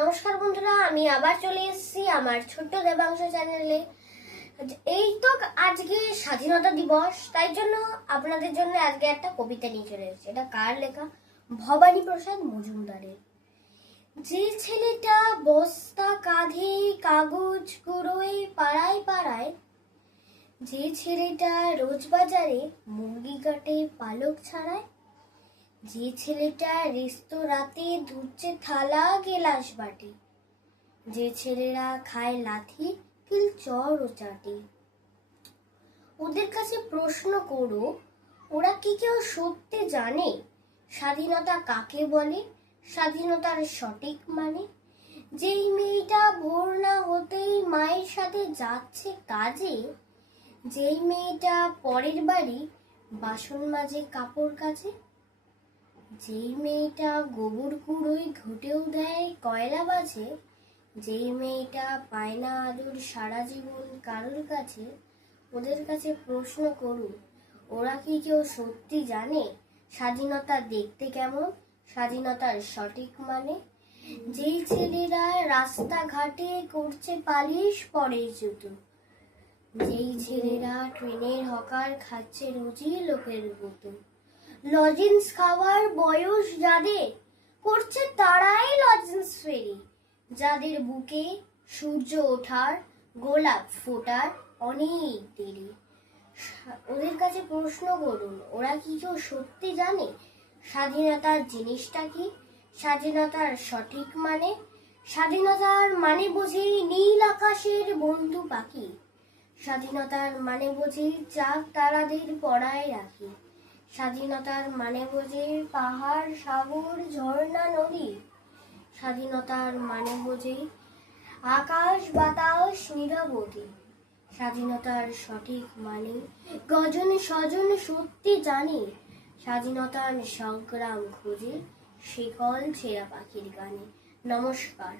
নমস্কার বন্ধুরা, আমি আবার চলে এসেছি আমার ছোট্ট দেবাংশ চ্যানেলে। এই তো আজকে স্বাধীনতা দিবস, তাই জন্য আপনাদের জন্য আজকে একটা কবিতা নিয়ে চলে এসেছি। এটা কার লেখা? ভবানী প্রসাদ মজুমদারের। যে ছেলেটা বস্তা কাঁধে কাগজ কুড়োয় পাড়ায় পাড়ায়, যে ছেলেটা রোজ বাজারে মুরগি কাটে পালক ছাড়ায় যে ছেলেটা রেস্তোরাঁতে ধুচ্ছে থালা, গেলাস বাটি। যে ছেলেরা খায় লাথি কিল চর ও চাটি। ওদের কাছে প্রশ্ন করো, ওরা কি কেউ সত্যি জানে? স্বাধীনতা কাকে বলে? স্বাধীনতার সঠিক মানে? যেই মেয়েটা ভোর না হতেই মায়ের সাথে যাচ্ছে কাজে, যেই মেয়েটা পরের বাড়ি বাসন মাজে কাপড় কাচে যেই মেয়েটা গোবর কুড়োই ঘুটেও দেয় কয়লা বাজে যেই মেয়েটা পায় না আদর সারা জীবন কারোর কাছে, ওদের কাছে প্রশ্ন করুন, ওরা কি কেউ সত্যি জানে স্বাধীনতা দেখতে কেমন, স্বাধীনতার সঠিক মানে? যেই ছেলেরা রাস্তাঘাটে করছে পালিশ, পরে জুতো। যেই ছেলেরা ট্রেনের হকার খাচ্ছে রুজি, লোকের মতো। লজেন্স খাওয়ার বয়স যাদের, করছে তারাই লজেন্স ফেরি। যাদের বুকে সূর্য ওঠার, গোলাপ ফোটার অনেক দেরি। ওদের কাছে প্রশ্ন করুন, ওরা কি কেউ সত্যি জানে? স্বাধীনতার জিনিসটা কি? স্বাধীনতার সঠিক মানে? স্বাধীনতার মানে বোঝেই নীল আকাশের বন্ধু পাখি স্বাধীনতার মানে বোঝে চাক তারাদের পড়ায় রাখি। স্বাধীনতার মানে বোঝে পাহাড়, সাগর, ঝর্ণা, নদী? স্বাধীনতার মানে বোঝে আকাশ, বাতাস নিরবধি স্বাধীনতার সঠিক মানে গজন স্বজন সত্যি জানি। স্বাধীনতার সংগ্রাম খুঁজে শিকল ছেঁড়া পাখির গানে নমস্কার।